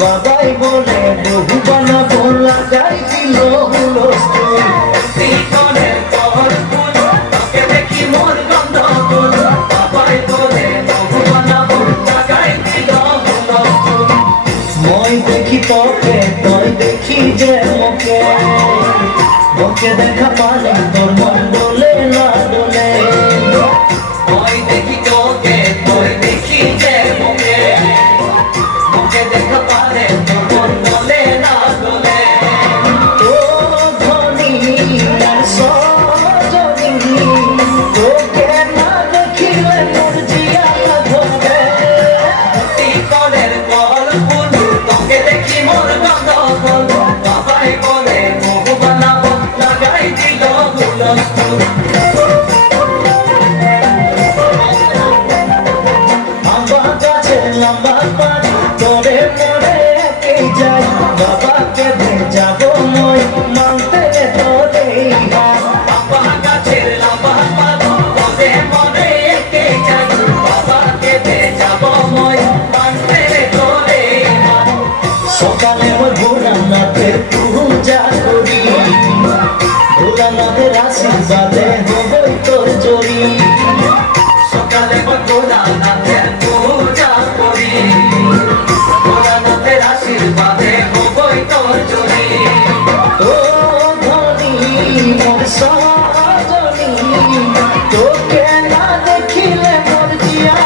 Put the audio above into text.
বাবাই বলে বহু বানাবো লাগাই দিল হুলস্থুল তিনজনের পর ফুল তোকে দেখি মোর গন্ধগুল বাবাই বলে বহু বানাবো লাগাই দিল হুলস্থুল মই দেখি তোকে তুই দেখি যে মোকে মোকে দেখা পালে তোর মন ডোলে না ডোলে মই দেখি তোকে তুই দেখি যে মোকে মোকে দেখা পালে তোর মন ডোলে না ডোলে ও ধনী আর সজনী তোকে না দেখিলে মোর জিয়া ধরে তিনজনের পর ফুল তোকে দেখি মোর গন্ধ ফুল বাবাই বলে বহু বানাবো লাগাই দিল হুলস্থুল আম্বা গাছে লম্বা পাত তোরে মোরে একে যাই বাবাকে যাবো মই মানতে তোরে আম্বা গাছের লম্বা পাত তোরে মোরে একে যাই বাবাকে যাবো মই মানতে তোরে সকালে মই ভোলানাথের পূজা করি ভোলানাথের আশীর্বাদে হবই তোর জড়ি সকালে মই ভোলানাথের পূজা করি ভোলানাথের আশীর্বাদে হবই তোর জড়ি ও ধনী মোর সজনী তোকে না দেখিলে মোর জিয়া